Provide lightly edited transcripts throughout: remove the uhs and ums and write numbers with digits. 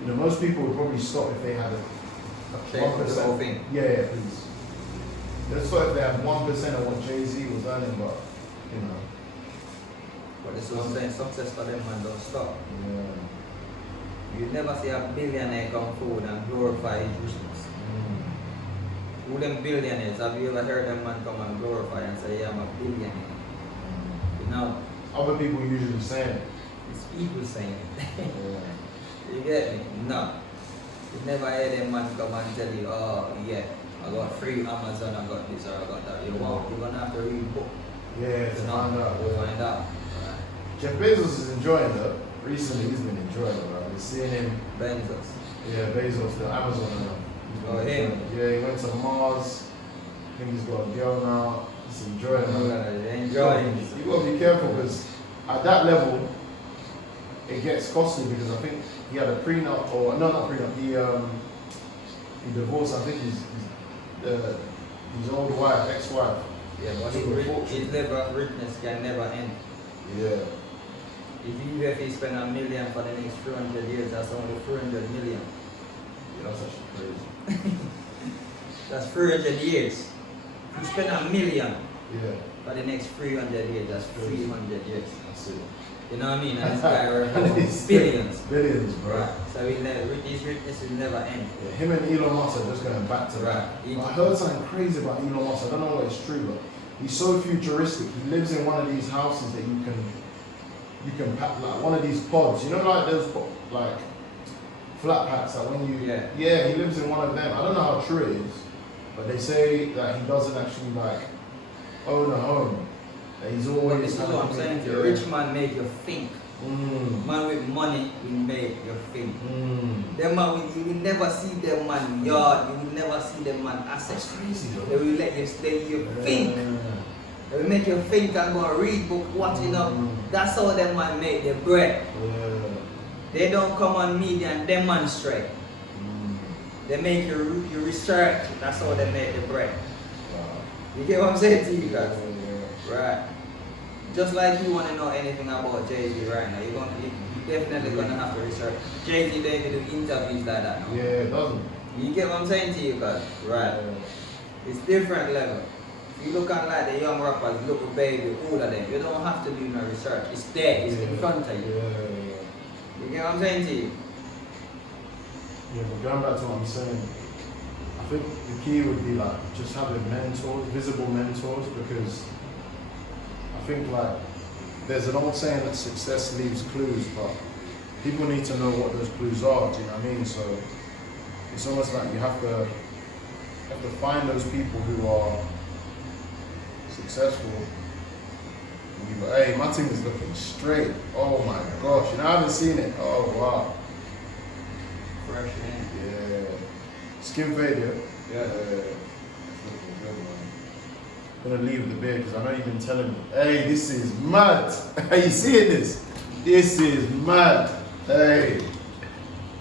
You know, most people would probably stop if they had a 1%. Thing. Yeah, please. They'd stop if they had 1% of what Jay-Z was earning, but you know. But this is what I'm saying, success for them man don't stop. Yeah. You never see a billionaire come forward and glorify his richness. Who them billionaires? Have you ever heard them man come and glorify and say, yeah, I'm a billionaire? You know? Other people usually say it. It's people saying it. Yeah. You get me? No. You never hear them man come and tell you, oh yeah, I got free Amazon, I got this or I got that. You won't. You're gonna have to read book. Yeah, to find out. We'll find out. Jeff Bezos is enjoying it. Recently, he's been enjoying it. Right? We're seeing him. Bezos. Yeah, Bezos, the Amazon. Oh, him? Yeah, he went to Mars. I think he's got a girl now. He's enjoying it. Enjoying. You gotta be careful because at that level, it gets costly because I think he had a prenup or no, not prenup. He divorced. I think his old wife, ex-wife. Yeah, but his level of richness can never end. Yeah. If he spend $1 million for the next 300 years, that's only 300 million. Yeah, that's actually crazy. That's 300 years. If you spend $1 million for the next 300 years, that's 300 years. That's it. You know what I mean? And this guy earned billions. Billions, bro. Right. So his richness will never end. Yeah, him and Elon Musk are just going back to back. I heard something crazy about Elon Musk. I don't know what it's true, but he's so futuristic. He lives in one of these houses that you can pack, like one of these pods. You know, like those like flat packs that when you he lives in one of them. I don't know how true it is, but they say that he doesn't actually like own a home. That he's always. This is what I'm saying to you. Rich man make you think. Man with money will make you think. Them man, you will never see them man yard. You will never see them man assets. That's crazy, though. They will let you think. They will make you think and go and read book, what you know. That's how them man make their bread. They don't come on media and demonstrate. They make you research. That's how they make the bread. You get what I'm saying to you guys? Right. Just like you want to know anything about Jay-Z right now, you're definitely gonna have to research. Jay-Z don't even do interviews like that now. Yeah, it doesn't. You get what I'm saying to you guys? Right. It's different level. You look at like the young rappers, Little Baby, all of them. You don't have to do no research. It's there. It's in front of you. You get what I'm saying to you? Yeah, but going back to what I'm saying, I think the key would be like just having mentors, visible mentors, because I think like there's an old saying that success leaves clues, but people need to know what those clues are. Do you know what I mean? So it's almost like you have to find those people who are successful. And you go, hey, my thing is looking straight. Oh my gosh, you know, I haven't seen it. Oh wow. Fresh man. Yeah. Skin fade, yeah? Yeah. Looking good, man. I'm gonna leave the beard because I know you've been telling me, hey, this is mad. Are you seeing this? This is mad. Hey.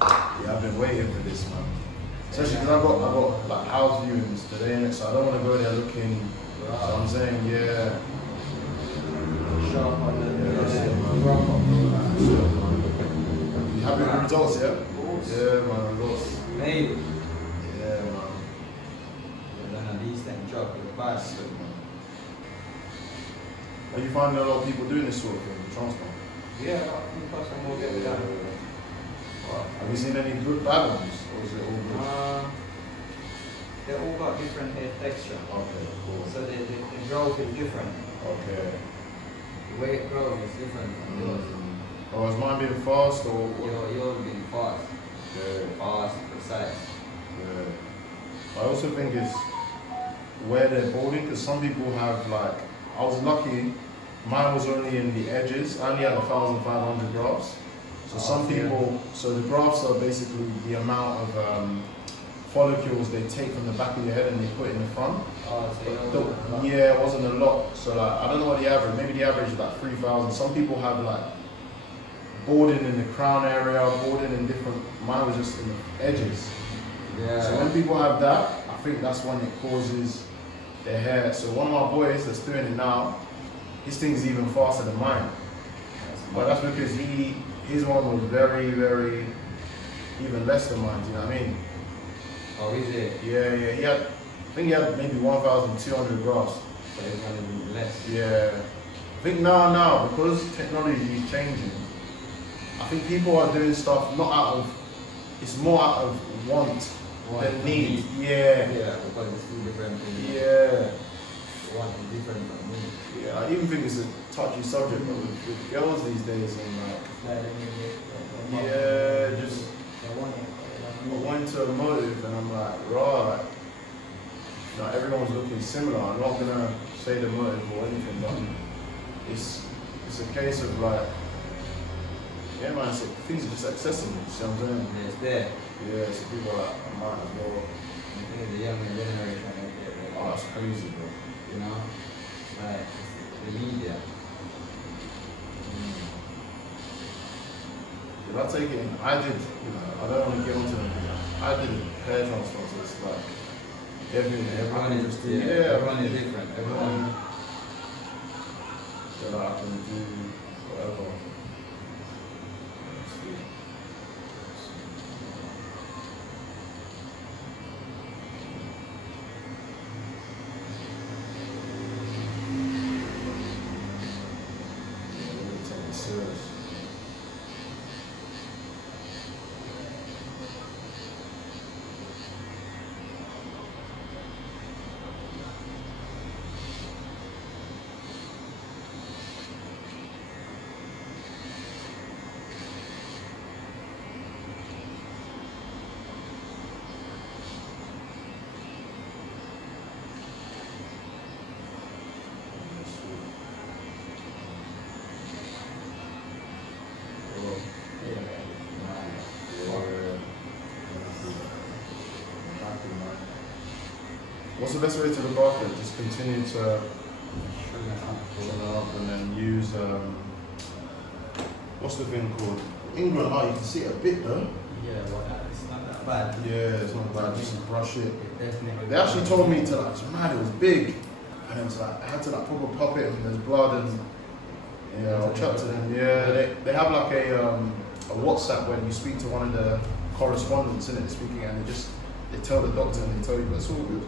Yeah, I've been waiting for this, man. Especially because I got like house viewings today, innit? So I don't want to go there looking. So I'm saying, yeah. Sharp on the You happy with the results, yeah? Yeah, man, results. Maybe. Yeah, man. You're done a decent job with the bad stuff. Are you finding a lot of people doing this sort of thing, the transplant? Yeah, I think some will get it done. Have you seen any good bad ones, or is it all good? They all got different hair texture. Okay, cool. So the growth is different. Okay. The way it grows is different from yours. Oh, is mine being fast or? Yours being fast. Yeah. Fast, precise. Yeah. I also think it's where they're balding, because some people have like, I was lucky, mine was only in the edges. I only had 1,500 grafts. So some people, so the grafts are basically the amount of follicles they take from the back of your head and they put in the front. Yeah, it wasn't a lot. So like, I don't know what the average, maybe the average is like 3,000. Some people have like balding in the crown area, balding in different, mine was just in the edges. Yeah. So when people have that, I think that's when it causes their hair. So one of my boys that's doing it now, his thing is even faster than mine. But that's because his one was very, very even less than mine. Do you know what I mean? Oh, is it? Yeah. I think he had maybe 1,200 grafts. So it's gonna be less. Yeah. I think now because technology is changing, I think people are doing stuff not out of. It's more out of want than need. Yeah. Yeah, because it's two different things. Yeah. One is different from me. Yeah. I even think it's a touchy subject, but with girls these days and just I went to a motive and I'm like, right. Everyone's looking similar. I'm not gonna say the motive or anything, but it's a case of like, yeah, man. Things are just accessible. See what I'm saying? Yeah, it's there. Yeah, so people are like, I might as well. I think the younger generation, Oh, that's crazy, bro. you know, like the media. If I take it in, I did. I don't want to get onto them. I did hair transplant. So it's like everyone is interested. everyone is different. Everyone. That I can do whatever. Serious. What's the best way to look after it? Just continue to trim it up and then use, what's the thing called? England, oh, you can see it a bit though. Yeah, well, it's not that bad. Yeah, it's not bad, just brush it. Definitely. They actually told me to like, it's mad, it was big. And it was like, I had to like proper pop it and there's blood and, yeah, I'll chat to them. Yeah, they have like a WhatsApp when you speak to one of the correspondents in it speaking and they tell the doctor and they tell you, but it's all good.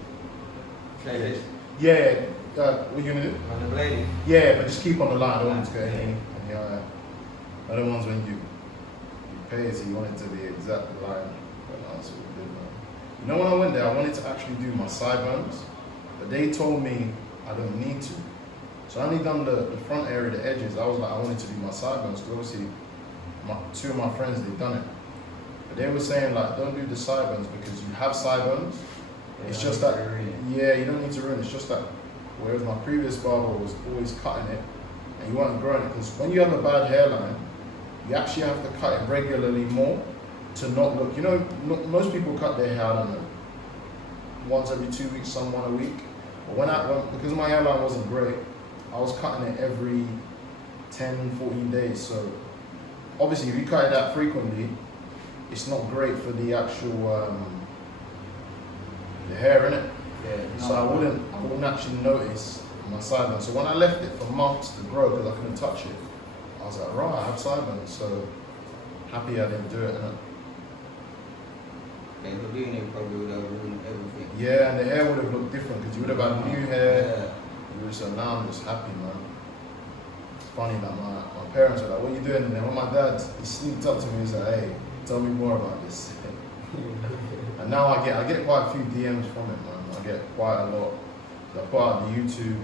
Like this. Yeah, what are you gonna do? On the blade. Yeah, but just keep on the line. I don't want it to get any other ones when you pay it, so you want it to be exact line. But no, it's all good, man. You know, when I went there, I wanted to actually do my sideburns, but they told me I don't need to. So I only done the front area, the edges. I was like, I wanted to do my sideburns because obviously two of my friends, they've done it. But they were saying like, don't do the sideburns because you have sideburns. It's just that, yeah, you don't need to ruin it. It's just that, whereas my previous barber was always cutting it and you weren't growing it. Because when you have a bad hairline, you actually have to cut it regularly more to not look, you know, most people cut their hair, I don't know, once every 2 weeks, some 1 a week. But because my hairline wasn't great, I was cutting it every 10, 14 days. So obviously if you cut it that frequently, it's not great for the actual, the hair in it. Yeah, so I wouldn't actually notice my sideburns. So when I left it for months to grow because I couldn't touch it, I was like, right, I have sideburns. So happy I didn't do it. Innit? Like for doing it probably would have ruined everything. Yeah, and the hair would have looked different because you would have had new hair. Yeah. You would have said, now I'm just happy, man. It's funny that my parents were like, what are you doing? And then when my dad, he sneaked up to me and said, hey, tell me more about this. And now I get quite a few DMs from it, man. I get quite a lot. I put out the YouTube.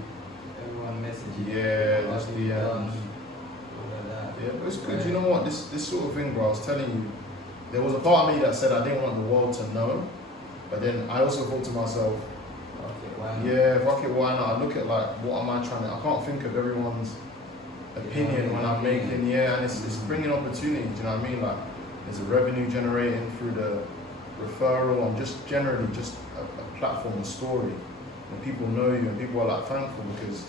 Everyone messages. Yeah, just DMs. Yeah, but it's good. You know what? This sort of thing, bro. I was telling you, there was a part of me that said I didn't want the world to know, but then I also thought to myself, okay, why not? yeah, fuck it, why not? I look at like, what am I trying to? I can't think of everyone's opinion when I'm making, and it's bringing opportunities. You know what I mean? Like, there's a revenue generating through the referral and just generally just a platform, a story, and people know you and people are like thankful because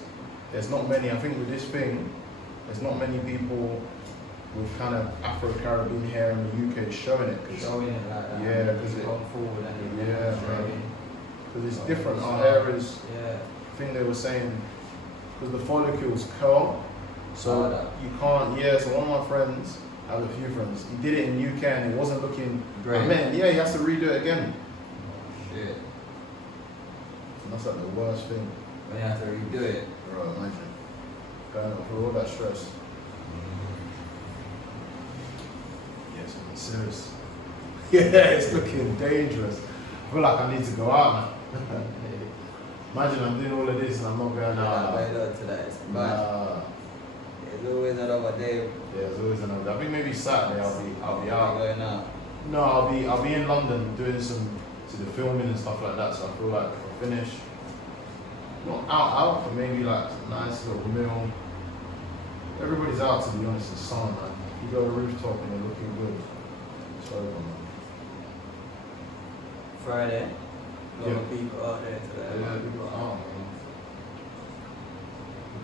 there's not many. I think with this thing, there's not many people with kind of Afro-Caribbean hair in the UK showing it. Showing it like that. Yeah, because it. Come forward and Yeah, because it's different. Our hair is. Yeah. I think they were saying because the follicles curl, so you can't. Yeah. So one of my friends, I have a few friends. He did it in UK and it wasn't looking Great. Man, yeah, he has to redo it again. Shit. And that's like the worst thing. When you have to redo it. Bro, imagine. Going through all that stress. Yes, it's serious. Yeah, it's looking dangerous. I feel like I need to go out now. Imagine I'm doing all of this and I'm not going out. But there's always another day. Yeah, there's always another day. I think maybe Saturday I'll be out. Going out. No, I'll be in London doing some the filming and stuff like that. So I feel like if I finish, not out, but maybe like a nice little meal. Everybody's out, to be honest, in summer, man. You go to a rooftop and you're looking good. It's over, man. Friday. A lot of Yeah. people out there today. Yeah, people are out, man.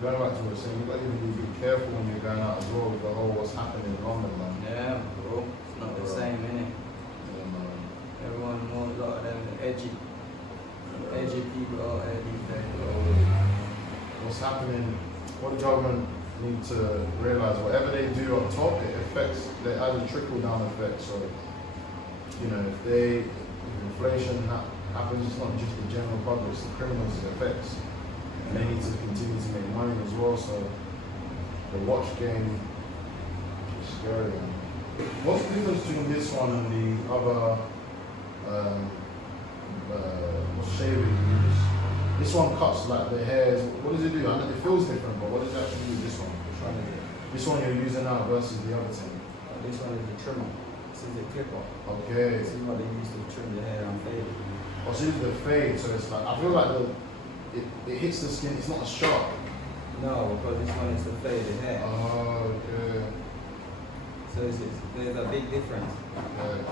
Going back to what I was saying, you've got to even be careful when you're going out as well with the whole what's happening in London, man. Yeah, bro. It's not the Bro. same, innit? Yeah, man. Everyone knows a lot of them edgy people out there these days. What's happening, what the government need to realise, whatever they do on top, it affects, it has a trickle down effect. So, you know, if inflation happens, it's not just the general public, it's the criminals it affects. And they need to continue to make money as well, so the watch game is scary, man. What's the difference between this one and the other shaver you use? This one cuts like the hairs. What does it do? I know it feels different, but what does it actually do? This one. This one you're using now versus the other thing. This one is a trimmer. This is a clipper. Okay. This is what they use to trim the hair and fade it. Oh, so this is the fade. So it's like, I feel like it hits the skin. It's not as sharp. No, because this one is to fade the hair. Oh, okay. So there's a big difference. Okay.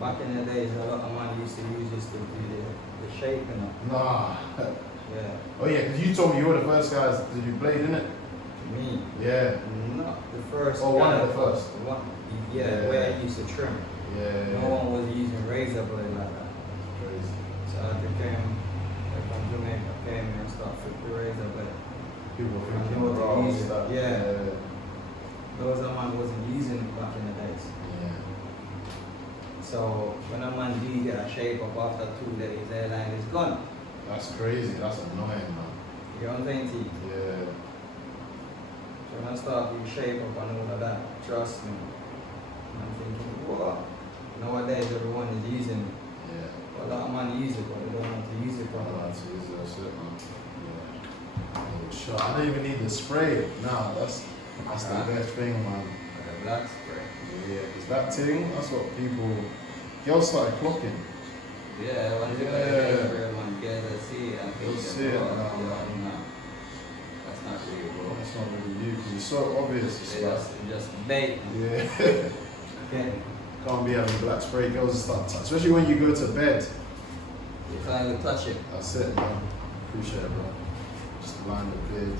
Back in the days, a lot of man used to use this to do the shaping up. Nah. Yeah. Oh yeah, because you told me you were the first guys to do blade, innit? Me? Yeah. Not the first. Oh, one guy, of the first. One. Yeah, where I used to trim. Yeah. No one was using razor blade like that. Crazy. So I became, like from Jamaica, came here and started with the razor blade. People I thinking know what to raw use it. stuff. Yeah. Those a man wasn't using it back in the days. Yeah. So when a man do get a shape up after 2 days, his hairline is gone. That's crazy. That's annoying, man. You know what I'm saying to you? Yeah. So when I start with shape up and all of that, trust me. I'm thinking, what? Nowadays everyone is using it. Yeah. A lot of man use it, but they don't want to use it properly. That's easy. That's it, man. Yeah. Oh, sure. I don't even need the spray. Nah, that's the best thing, man. Like a black spray. Yeah, because that thing, that's what girls started clocking. Yeah, when you Yeah. got the hair spray, man, girls that see it and think They'll see it, oh, no. no. That's not real, bro. That's not really you, because it's so obvious. It's They like, just bait. yeah. Okay. Can't be having black spray, girls start touching. Especially when you go to bed. You can't even touch it. That's it, man. Appreciate it, bro. Just line the beard.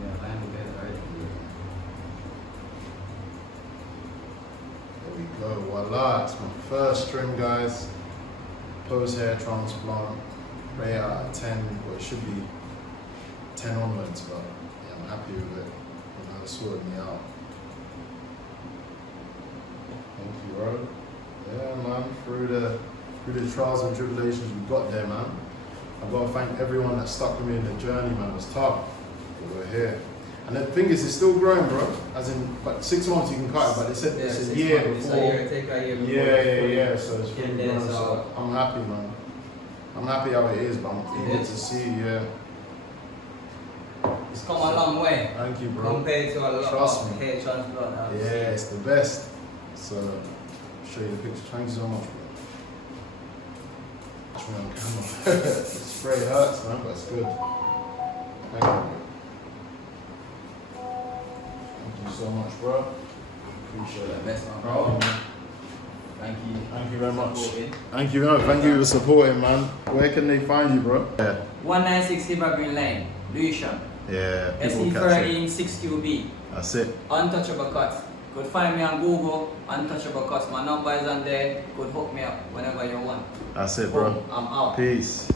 Yeah, line the bed, right? There we go. Voila. It's my first trim, guys. Post hair transplant. Rate out of 10. Well, it should be 10 onwards, but yeah, I'm happy with it. You know, it sorted me out. Thank you, bro. Yeah, man. Through the trials and tribulations we got there, man. I've got to thank everyone that stuck with me in the journey, man. It was tough, but we're here. And the thing is, it's still growing, bro. As in, but 6 months you can cut it, but they said it's a year before. It's a year, take a year before. Yeah. So it's Get fully there, grown. So I'm happy, man. I'm happy how it is, but I'm eager to see, yeah. It's come a long way. Thank you, bro. Compared to a lot Trust of me. hair transplant. Yeah, it's the best. So, I'll show you the picture. Thank you so much, bro. Watch me on camera. The spray hurts, man, but it's good. Thank you. Thank you so much, bro. Appreciate it. Best one, bro. Thank you. Thank you very much. Supporting. Thank you very much. Thank you for supporting, man. Where can they find you, bro? Yeah. 196 Silver Green Lane, Lewisham. Yeah. People catch it. SE13 6QB. That's it. Untouchable Cuts. Could find me on Google, Untouchable Cuts. My number is on there. Could hook me up whenever you want. That's it, bro. I'm out. Peace.